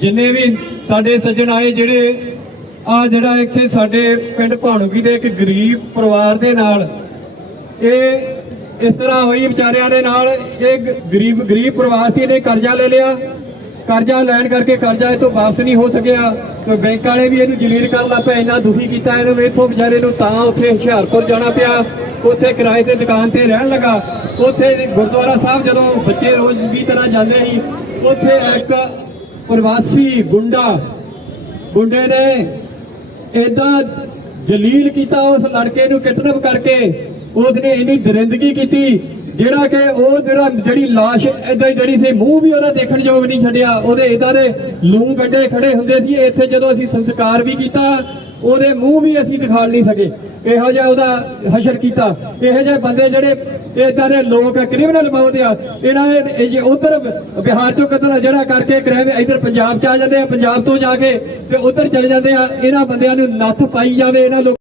ਜਿੰਨੇ ਵੀ ਸਾਡੇ ਸੱਜਣ ਆਏ ਜਿਹੜੇ, ਆ ਜਿਹੜਾ ਇੱਥੇ ਸਾਡੇ ਪਿੰਡ ਭਾਣੂਗੀ ਦੇ ਇੱਕ ਗਰੀਬ ਪਰਿਵਾਰ ਦੇ ਨਾਲ, ਇਹ ਇਸ ਤਰ੍ਹਾਂ ਹੋਈ ਵਿਚਾਰਿਆਂ ਦੇ ਨਾਲ, ਇਹ ਗਰੀਬ ਗਰੀਬ ਪਰਿਵਾਰ ਸੀ, ਇਹਨੇ ਕਰਜ਼ਾ ਲੈ ਲਿਆ। ਕਰਜ਼ਾ ਲੈਣ ਕਰਕੇ ਕਰਜ਼ਾ ਇਹ ਤੋਂ ਵਾਪਸ ਨਹੀਂ ਹੋ ਸਕਿਆ। ਤੇ ਬੈਂਕ ਵਾਲੇ ਵੀ ਇਹਨੂੰ ਜਲੀਲ ਕਰਨ ਲੱਗ ਪਏ, ਇੰਨਾ ਦੁਖੀ ਕੀਤਾ ਇਹਨੂੰ, ਵੀ ਇੱਥੋਂ ਵਿਚਾਰੇ ਨੂੰ ਤਾਂ ਉੱਥੇ ਹੁਸ਼ਿਆਰਪੁਰ ਜਾਣਾ ਪਿਆ। ਉੱਥੇ ਕਿਰਾਏ ਤੇ ਦੁਕਾਨ ਤੇ ਰਹਿਣ ਲੱਗਾ। ਉੱਥੇ ਗੁਰਦੁਆਰਾ ਸਾਹਿਬ ਜਦੋਂ ਬੱਚੇ ਰੋਜ਼ ਵੀ ਤਰ੍ਹਾਂ ਜਾਂਦੇ ਸੀ, ਉੱਥੇ ਇੱਕ ਪ੍ਰਵਾਸੀ ਗੁੰਡਾ, ਗੁੰਡੇ ਨੇ ਇਦਾਂ ਜਲੀਲ ਕੀਤਾ ਉਸ ਲੜਕੇ ਨੂੰ ਕਿਡਨੈਪ ਕਰਕੇ। ਉਸਨੇ ਇੰਨੀ ਦਰਿੰਦਗੀ ਕੀਤੀ, ਜਿਹੜਾ ਕਿ ਉਹ ਜਿਹੜਾ ਜਿਹੜੀ ਲਾਸ਼ ਇਦਾਂ ਜਿਹੜੀ ਸੀ, ਮੂੰਹ ਵੀ ਉਹਦਾ ਦੇਖਣ ਯੋਗ ਨਹੀਂ ਛੱਡਿਆ। ਉਹਦੇ ਇਦਾਂ ਦੇ ਲੂੰ ਗੱਡੇ ਖੜੇ ਹੁੰਦੇ ਸੀ। ਇੱਥੇ ਜਦੋਂ ਅਸੀਂ ਸੰਸਕਾਰ ਵੀ ਕੀਤਾ ਉਹਦੇ ਮੂੰਹ ਵੀ ਅਸੀਂ ਦਿਖਾਲ ਨਹੀਂ ਸਕੇ। ਇਹੋ ਜਿਹਾ ਉਹਦਾ ਹਸ਼ਰ ਕੀਤਾ। ਇਹੋ ਜਿਹੇ ਬੰਦੇ ਜਿਹੜੇ ਇਦਾਂ ਦੇ ਲੋਕ ਕ੍ਰਿਮੀਨਲ ਬਹੁਤ ਆ, ਇਹਨਾਂ ਦੇ ਇਹ ਉਧਰ ਬਿਹਾਰ ਚੋਂ ਕਤਲ ਜਿਹੜਾ ਕਰਕੇ ਕ੍ਰਾਈਮ ਇਧਰ ਪੰਜਾਬ ਚ ਆ ਜਾਂਦੇ ਆ, ਪੰਜਾਬ ਤੋਂ ਜਾ ਕੇ ਤੇ ਉਧਰ ਚਲੇ ਜਾਂਦੇ ਆ, ਇਹਨਾਂ ਬੰਦਿਆਂ ਨੂੰ ਨੱਥ ਪਾਈ ਜਾਵੇ, ਇਹਨਾਂ ਲੋਕ